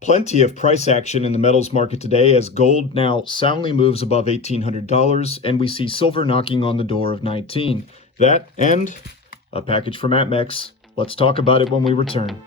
Plenty of price action in the metals market today as gold now soundly moves above $1,800 and we see silver knocking on the door of 19. That and a package from Apmex. Let's talk about it when we return.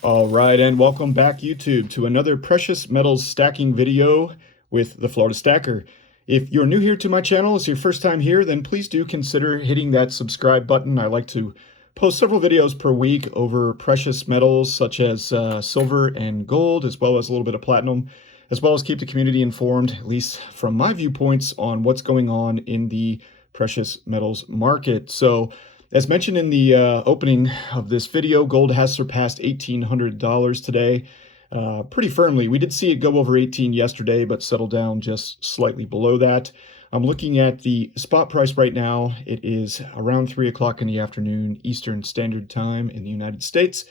All right, and welcome back, YouTube, to another precious metals stacking video with the Florida Stacker. If you're new here to my channel, it's your first time here, then please do consider hitting that subscribe button. I like to post several videos per week over precious metals such as silver and gold, as well as a little bit of platinum, as well as keep the community informed, at least from my viewpoints, on what's going on in the precious metals market. So, as mentioned in the opening of this video, gold has surpassed $1,800 today pretty firmly. We did see it go over 18 yesterday, but settle down just slightly below that. I'm looking at the spot price right now. It is around 3 o'clock in the afternoon, Eastern Standard Time in the United States.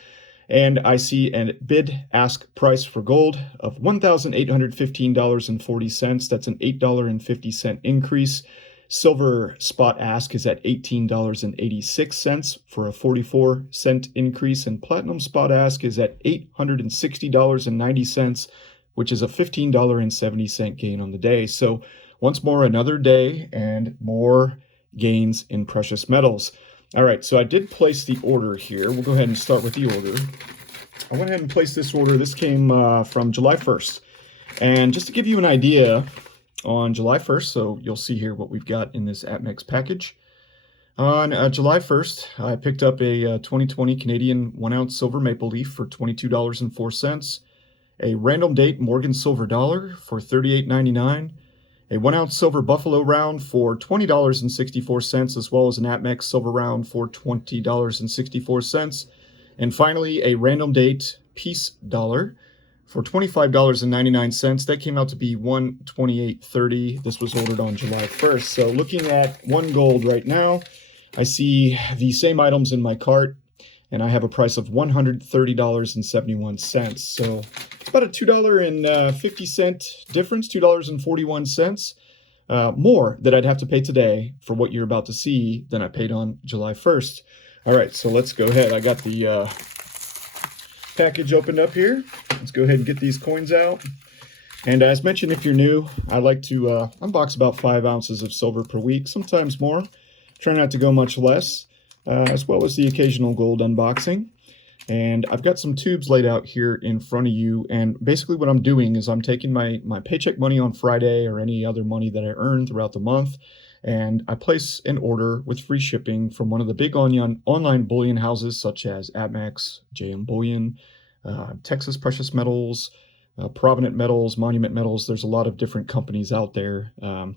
And I see a bid-ask price for gold of $1,815.40. That's an $8.50 increase. Silver spot ask is at $18.86 for a 44-cent increase, and platinum spot ask is at $860.90, which is a $15.70 gain on the day. So once more, another day and more gains in precious metals. All right, so I did place the order here. We'll go ahead and start with the order. I went ahead and placed this order. This came from July 1st. And just to give you an idea, on July 1st, so you'll see here what we've got in this Apmex package. On July 1st, I picked up a 2020 Canadian 1-ounce silver maple leaf for $22.04, a random date Morgan silver dollar for $38.99, a 1-ounce silver buffalo round for $20.64, as well as an Apmex silver round for $20.64, and finally a random date piece dollar for $25.99. That came out to be $128.30. This was ordered on July 1st. So looking at OneGold right now, I see the same items in my cart, and I have a price of $130.71. So about a $2.50 difference, $2.41 more that I'd have to pay today for what you're about to see than I paid on July 1st. All right, so let's go ahead. I got the package opened up here. Let's go ahead and get these coins out. And as mentioned, if you're new, I like to unbox about 5 ounces of silver per week, sometimes more. Try not to go much less, as well as the occasional gold unboxing. And I've got some tubes laid out here in front of you. And basically what I'm doing is I'm taking my paycheck money on Friday or any other money that I earn throughout the month, and I place an order with free shipping from one of the big online bullion houses such as Apmex, Bullion, Texas Precious Metals, Provident Metals, Monument Metals. There's a lot of different companies out there.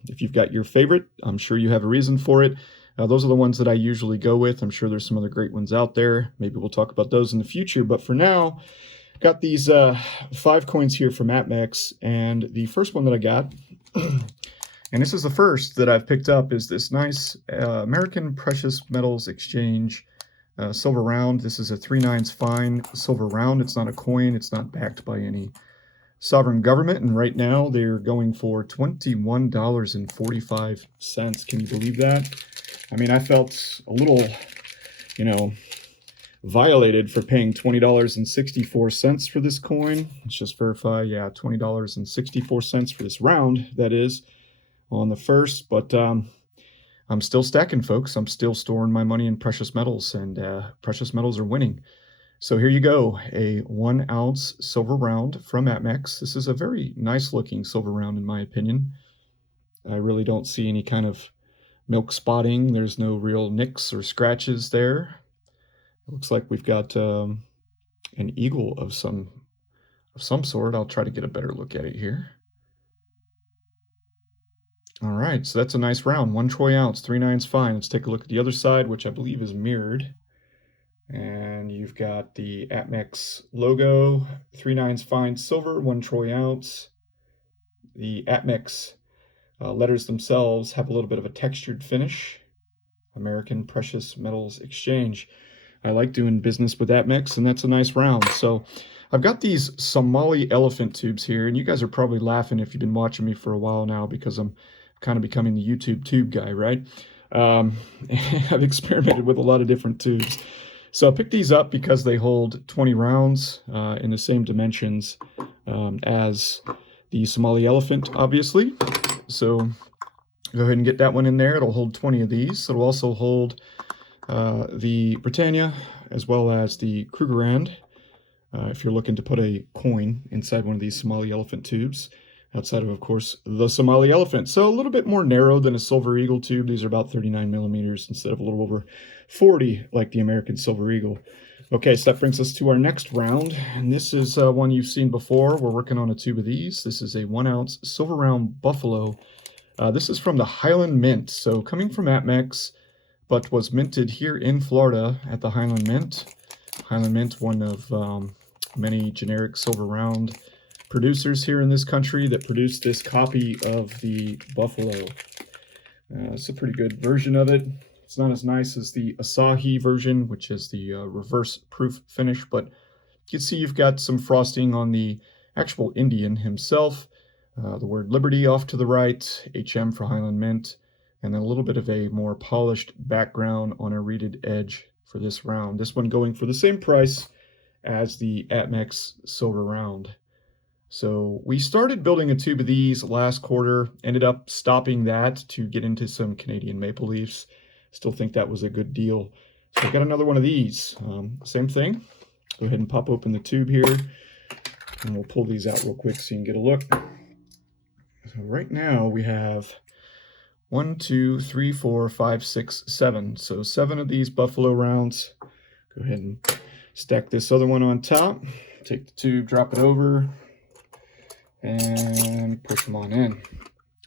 If you've got your favorite, I'm sure you have a reason for it. Those are the ones that I usually go with. I'm sure there's some other great ones out there. Maybe we'll talk about those in the future. But for now, got these 5 coins here from Apmex. And the first one that I got, and this is the first that I've picked up, is this nice American Precious Metals Exchange silver round. This is a 3/9 fine silver round. It's not a coin. It's not backed by any sovereign government. And right now they're going for $21.45. Can you believe that? I mean, I felt a little, violated for paying $20.64 for this coin. Let's just verify. Yeah, $20.64 for this round, that is, on the first. But I'm still stacking, folks. I'm still storing my money in precious metals, and precious metals are winning. So here you go, a 1-ounce silver round from Apmex. This is a very nice looking silver round in my opinion. I really don't see any kind of milk spotting. There's no real nicks or scratches there. It looks like we've got an eagle of some sort. I'll try to get a better look at it here. All right, so that's a nice round, 1 troy ounce, 3/9 fine. Let's take a look at the other side, which I believe is mirrored. And you've got the Apmex logo, 3/9 fine silver, 1 troy ounce. The Apmex letters themselves have a little bit of a textured finish. American Precious Metals Exchange. I like doing business with Apmex, and that's a nice round. So I've got these Somali elephant tubes here, and you guys are probably laughing if you've been watching me for a while now because I'm kind of becoming the YouTube tube guy, right? I've experimented with a lot of different tubes. So I picked these up because they hold 20 rounds in the same dimensions as the Somali elephant, obviously. So go ahead and get that one in there. It'll hold 20 of these. It'll also hold the Britannia as well as the Krugerrand if you're looking to put a coin inside one of these Somali elephant tubes, outside of course, the Somali elephant. So a little bit more narrow than a Silver Eagle tube. These are about 39 millimeters instead of a little over 40 like the American Silver Eagle. Okay, so that brings us to our next round, and this is one you've seen before. We're working on a tube of these. This is a 1 ounce silver round buffalo. This is from the Highland Mint, so coming from Apmex, but was minted here in Florida at the Highland Mint. Highland Mint, one of many generic silver round producers here in this country that produced this copy of the buffalo. It's a pretty good version of it. It's not as nice as the Asahi version, which is the reverse proof finish, but you can see you've got some frosting on the actual Indian himself, the word Liberty off to the right, HM for Highland Mint, and then a little bit of a more polished background on a reeded edge for this round. This one going for the same price as the Apmex silver round. So we started building a tube of these last quarter, ended up stopping that to get into some Canadian maple leafs. Still think that was a good deal. So I got another one of these. Same thing. Go ahead and pop open the tube here, and we'll pull these out real quick so you can get a look. So right now we have 1, 2, 3, 4, 5, 6, 7. So 7 of these buffalo rounds. Go ahead and stack this other one on top. Take the tube, drop it over, and push them on in.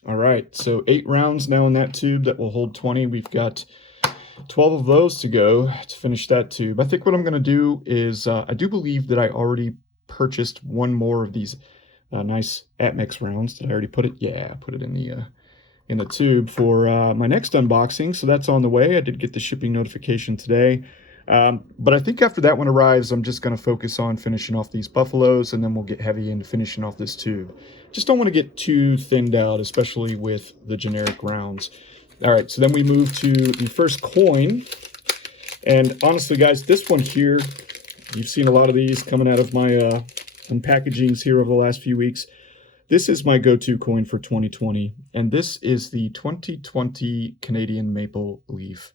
All right, so 8 rounds now in that tube that will hold 20. We've got 12 of those to go to finish that tube. I think what I'm going to do is, I do believe that I already purchased one more of these nice Apmex rounds. Did I already put it? Yeah, I put it in the tube for my next unboxing. So that's on the way. I did get the shipping notification today. But I think after that one arrives, I'm just going to focus on finishing off these buffaloes, and then we'll get heavy into finishing off this tube. Just don't want to get too thinned out, especially with the generic rounds. All right, so then we move to the first coin. And honestly, guys, this one here, you've seen a lot of these coming out of my unpackagings here over the last few weeks. This is my go-to coin for 2020, and this is the 2020 Canadian Maple Leaf.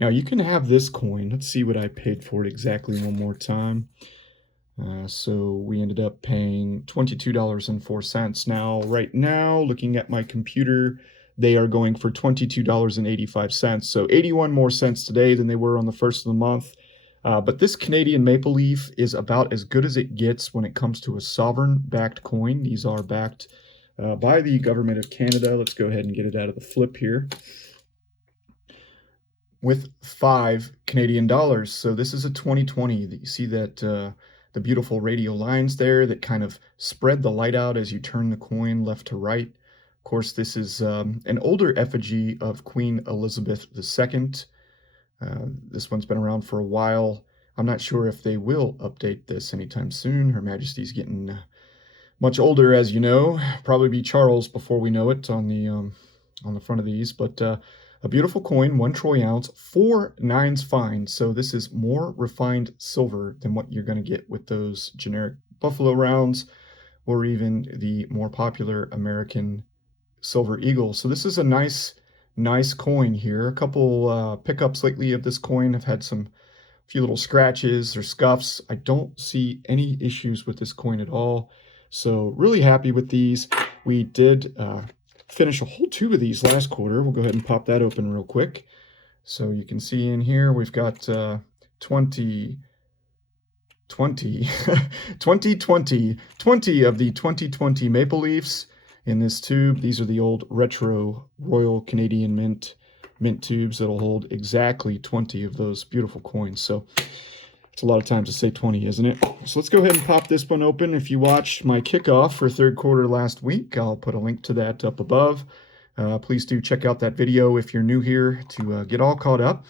Now, you can have this coin. Let's see what I paid for it exactly one more time. So we ended up paying $22.04. Now, right now, looking at my computer, they are going for $22.85. So 81 more cents today than they were on the first of the month. But this Canadian Maple Leaf is about as good as it gets when it comes to a sovereign-backed coin. These are backed by the government of Canada. Let's go ahead and get it out of the flip here. With 5 Canadian dollars. So this is a 2020. You see that the beautiful radial lines there that kind of spread the light out as you turn the coin left to right. Of course, this is an older effigy of Queen Elizabeth II. This one's been around for a while. I'm not sure if they will update this anytime soon. Her Majesty's getting much older, as you know. Probably be Charles before we know it on the front of these, but a beautiful coin, 1 troy ounce, 4 nines fine. So this is more refined silver than what you're going to get with those generic buffalo rounds or even the more popular American Silver Eagle. So this is a nice coin here. A couple pickups lately of this coin have had a few little scratches or scuffs. I don't see any issues with this coin at all. So really happy with these. We did finish a whole tube of these last quarter. We'll go ahead and pop that open real quick. So you can see in here we've got 20 of the 2020 Maple Leafs in this tube. These are the old retro Royal Canadian Mint tubes that'll hold exactly 20 of those beautiful coins. So it's a lot of times to say 20, isn't it? So let's go ahead and pop this one open. If you watched my kickoff for third quarter last week, I'll put a link to that up above. Please do check out that video if you're new here to get all caught up.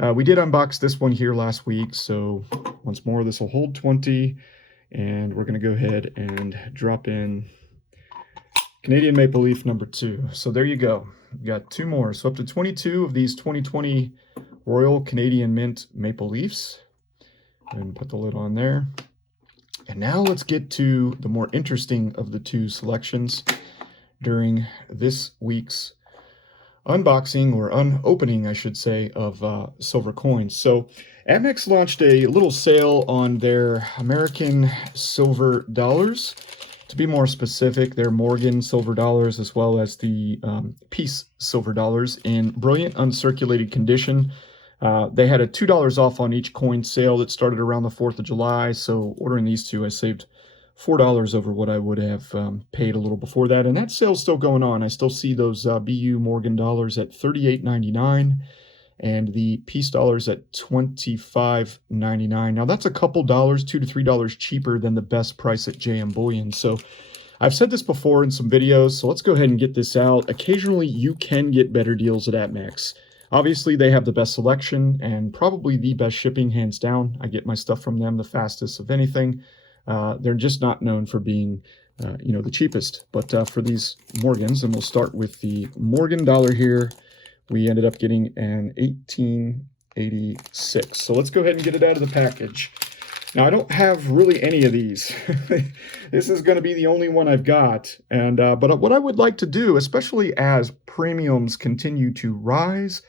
We did unbox this one here last week, so once more, this will hold 20, and we're going to go ahead and drop in Canadian Maple Leaf number 2. So there you go. We've got 2 more. So up to 22 of these 2020 Royal Canadian Mint Maple Leafs. And put the lid on there. And now let's get to the more interesting of the 2 selections during this week's unboxing, or unopening, I should say, of silver coins. So Apmex launched a little sale on their American silver dollars. To be more specific, their Morgan silver dollars, as well as the Peace silver dollars, in brilliant uncirculated condition. They had a $2 off on each coin sale that started around the 4th of July. So ordering these 2, I saved $4 over what I would have paid a little before that. And that sale's still going on. I still see those BU Morgan dollars at $38.99 and the Peace dollars at $25.99. Now that's a couple dollars, $2 to $3 cheaper than the best price at JM Bullion. So I've said this before in some videos, so let's go ahead and get this out. Occasionally you can get better deals at Apmex. Obviously, they have the best selection and probably the best shipping, hands down. I get my stuff from them the fastest of anything. They're just not known for being, the cheapest. But for these Morgans, and we'll start with the Morgan dollar here, we ended up getting an 1886. So let's go ahead and get it out of the package. Now, I don't have really any of these. This is going to be the only one I've got. And but what I would like to do, especially as premiums continue to rise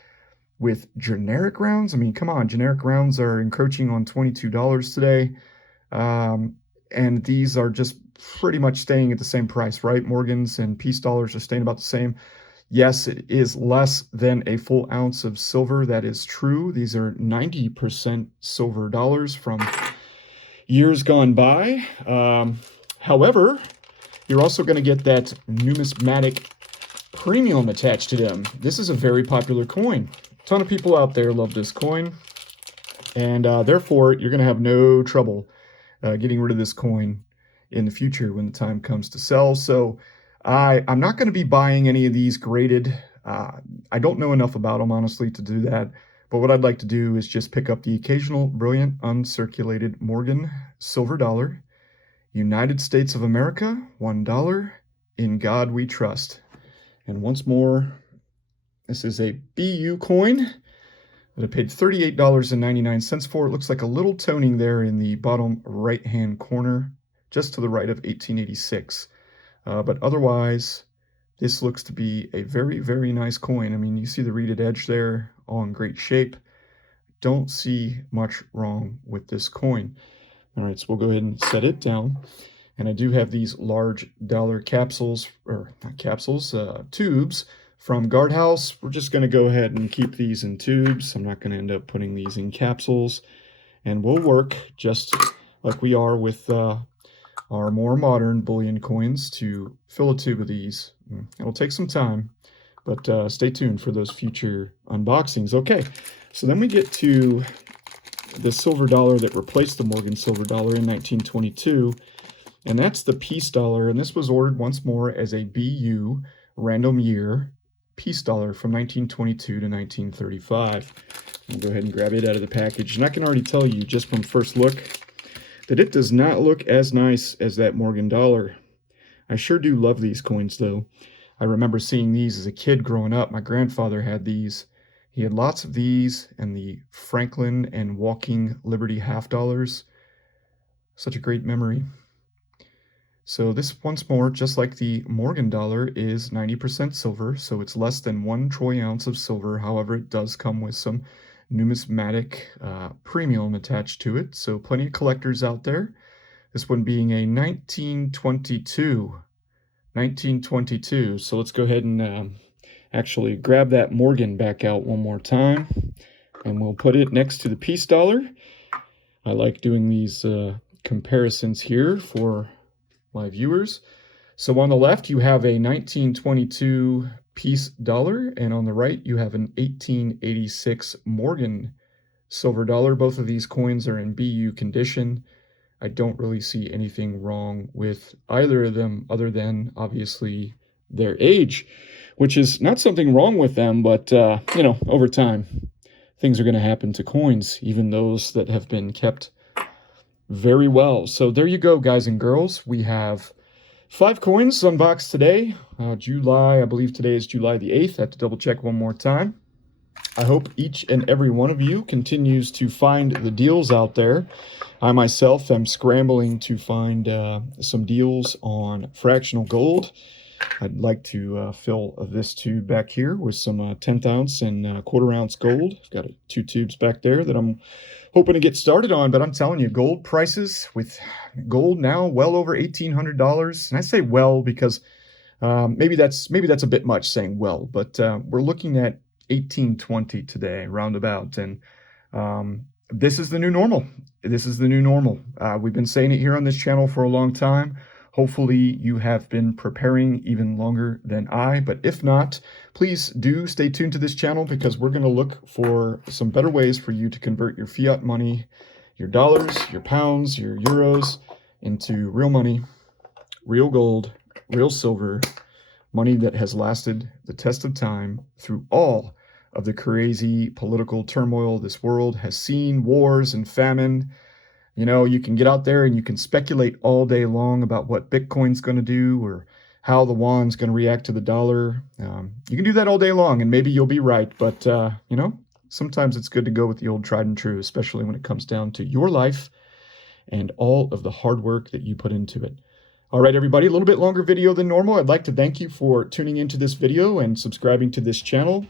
with generic rounds, I mean, come on, generic rounds are encroaching on $22 today. And these are just pretty much staying at the same price, right? Morgans and Peace dollars are staying about the same. Yes, it is less than a full ounce of silver. That is true. These are 90% silver dollars from years gone by. However, you're also going to get that numismatic premium attached to them. This is a very popular coin. A ton of people out there love this coin. And therefore, you're going to have no trouble getting rid of this coin in the future when the time comes to sell. So I'm not going to be buying any of these graded. I don't know enough about them, honestly, to do that. But what I'd like to do is just pick up the occasional brilliant uncirculated Morgan silver dollar, United States of America, $1, in God we trust. And once more, this is a BU coin that I paid $38.99 for. It looks like a little toning there in the bottom right-hand corner, just to the right of 1886. But otherwise, this looks to be a very, very nice coin. I mean, you see the reeded edge there, all in great shape. Don't see much wrong with this coin. All right, so we'll go ahead and set it down. And I do have these large dollar capsules, or not capsules, tubes from Guardhouse. We're just going to go ahead and keep these in tubes. I'm not going to end up putting these in capsules. And we'll work just like we are with our more modern bullion coins to fill a tube of these. It'll take some time, but stay tuned for those future unboxings. Okay, so then we get to the silver dollar that replaced the Morgan silver dollar in 1922, and that's the Peace dollar. And this was ordered once more as a BU random year Peace dollar from 1922 to 1935. I'll go ahead and grab it out of the package, and I can already tell you just from first look that it does not look as nice as that Morgan dollar. I sure do love these coins, though. I remember seeing these as a kid growing up. My grandfather had these. He had lots of these and the Franklin and Walking Liberty half dollars. Such a great memory. So this, once more, just like the Morgan dollar, is 90% silver, so it's less than 1 troy ounce of silver. However, it does come with some numismatic premium attached to it, so plenty of collectors out there. This one being a 1922. So let's go ahead and actually grab that Morgan back out one more time, and we'll put it next to the Peace dollar. I like doing these comparisons here for my viewers. So on the left, you have a 1922 Peace dollar, and on the right, you have an 1886 Morgan silver dollar. Both of these coins are in BU condition. I don't really see anything wrong with either of them, other than, obviously, their age, which is not something wrong with them, but, over time, things are going to happen to coins, even those that have been kept very well. So there you go, guys and girls. We have 5 coins unboxed today. I believe today is July the 8th. I have to double check one more time. I hope each and every one of you continues to find the deals out there. I myself am scrambling to find some deals on fractional gold. I'd like to fill this tube back here with some 10th ounce and quarter ounce gold. I've got 2 tubes back there that I'm hoping to get started on, but I'm telling you, gold prices, with gold now well over $1,800. And I say well because maybe that's a bit much saying well, but we're looking at 1820 today, roundabout, and this is the new normal. This is the new normal. We've been saying it here on this channel for a long time. Hopefully you have been preparing even longer than I, but if not, please do stay tuned to this channel, because we're going to look for some better ways for you to convert your fiat money, your dollars, your pounds, your euros into real money, real gold, real silver, money that has lasted the test of time through all of the crazy political turmoil this world has seen, wars and famine. You know, you can get out there and you can speculate all day long about what Bitcoin's going to do or how the yuan's going to react to the dollar. You can do that all day long, and maybe you'll be right. But, you know, sometimes it's good to go with the old tried and true, especially when it comes down to your life and all of the hard work that you put into it. All right, everybody, a little bit longer video than normal. I'd like to thank you for tuning into this video and subscribing to this channel.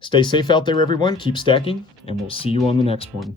Stay safe out there, everyone. Keep stacking, and we'll see you on the next one.